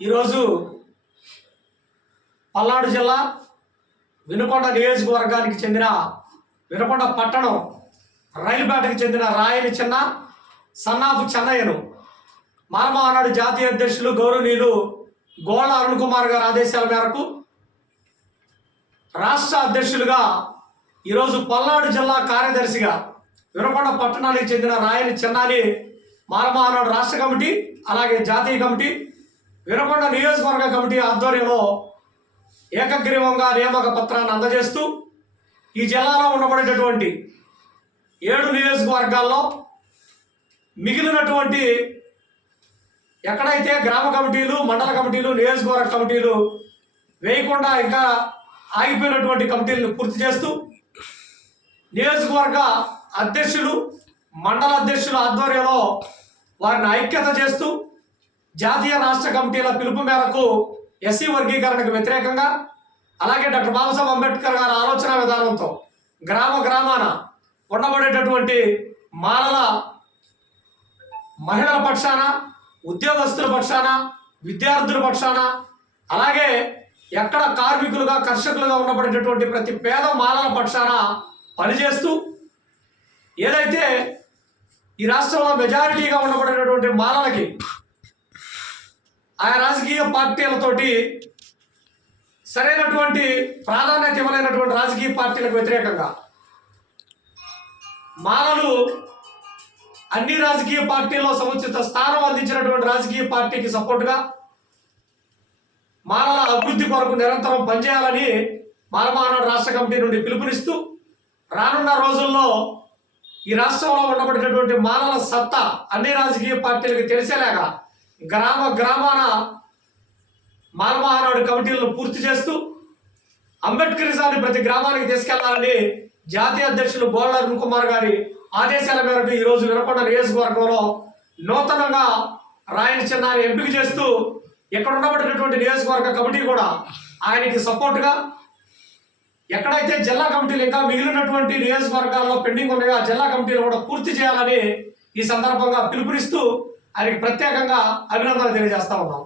ఈరోజు పల్నాడు జిల్లా వినుకొండ నియోజకవర్గానికి చెందిన వినుకొండ పట్టణం రైలుపేటకు చెందిన రాయని చిన్న సన్నాఫ్ చెన్నయ్యను. మానమానాడు జాతీయ అధ్యక్షులు గౌరవనీయులు గోళ అరుణ్ కుమార్ గారి ఆదేశాల మేరకు రాష్ట్ర అధ్యక్షులుగా ఈరోజు పల్నాడు జిల్లా కార్యదర్శిగా వినకొండ పట్టణానికి చెందిన రాయని చిన్నాని మానమానాడు రాష్ట్ర కమిటీ అలాగే జాతీయ కమిటీ వినకొండ నియోజకవర్గ కమిటీ ఆధ్వర్యంలో ఏకగ్రీవంగా నియామక పత్రాన్ని అందజేస్తూ ఈ జిల్లాలో ఉండబడేటటువంటి ఏడు నియోజకవర్గాల్లో మిగిలినటువంటి ఎక్కడైతే గ్రామ కమిటీలు మండల కమిటీలు నియోజకవర్గ కమిటీలు వేయకుండా ఇంకా ఆగిపోయినటువంటి కమిటీలను పూర్తి చేస్తూ నియోజకవర్గ అధ్యక్షులు మండల అధ్యక్షుల ఆధ్వర్యంలో వారిని ఐక్యత చేస్తూ జాతీయ రాష్ట్ర కమిటీల పిలుపు మేరకు ఎస్సీ వర్గీకరణకు వ్యతిరేకంగా అలాగే డాక్టర్ బాబాసాహెబ్ అంబేద్కర్ గారి ఆలోచన విధానంతో గ్రామ గ్రామాన ఉండబడేటటువంటి మాలల మహిళల పక్షాన ఉద్యోగస్తుల పక్షాన విద్యార్థుల పక్షాన అలాగే ఎక్కడ కార్మికులుగా కర్షకులుగా ఉండబడేటటువంటి ప్రతి పేద మాలల పక్షాన పనిచేస్తూ ఏదైతే ఈ రాష్ట్రంలో మెజారిటీగా ఉండబడేటటువంటి మాలలకి ఆయా రాజకీయ పార్టీలతోటి సరైనటువంటి ప్రాధాన్యత ఇవ్వలేనటువంటి రాజకీయ పార్టీలకు వ్యతిరేకంగా మాలలు అన్ని రాజకీయ పార్టీల్లో సముచిత స్థానం అందించినటువంటి రాజకీయ పార్టీకి సపోర్టుగా మాలల అభివృద్ధి కొరకు నిరంతరం పనిచేయాలని మాలమానాడు రాష్ట్ర కమిటీ నుండి పిలుపునిస్తూ రానున్న రోజుల్లో ఈ రాష్ట్రంలో ఉండబడినటువంటి మాలల సత్తా అన్ని రాజకీయ పార్టీలకు తెలిసేలాగా గ్రామ గ్రామాన మాలమహానాడు కమిటీలను పూర్తి చేస్తూ అంబేద్కరిజాన్ని ప్రతి గ్రామానికి తీసుకెళ్ళాలని జాతీయ అధ్యక్షులు బోళ్ళ కుమార్ గారి ఆదేశాల మేరకు ఈరోజు వినకొండ నియోజకవర్గంలో నూతనంగా రాయని చిన్నాన్ని ఎంపిక చేస్తూ ఇక్కడ ఉండబడినటువంటి నియోజకవర్గ కమిటీ కూడా ఆయనకి సపోర్ట్గా ఎక్కడైతే జిల్లా కమిటీలు ఇంకా మిగిలినటువంటి నియోజకవర్గాల్లో పెండింగ్ ఉన్నాయో ఆ జిల్లా కమిటీలు కూడా పూర్తి చేయాలని ఈ సందర్భంగా పిలుపునిస్తూ ఆయనకి ప్రత్యేకంగా అభినందనలు తెలియజేస్తా ఉన్నాం.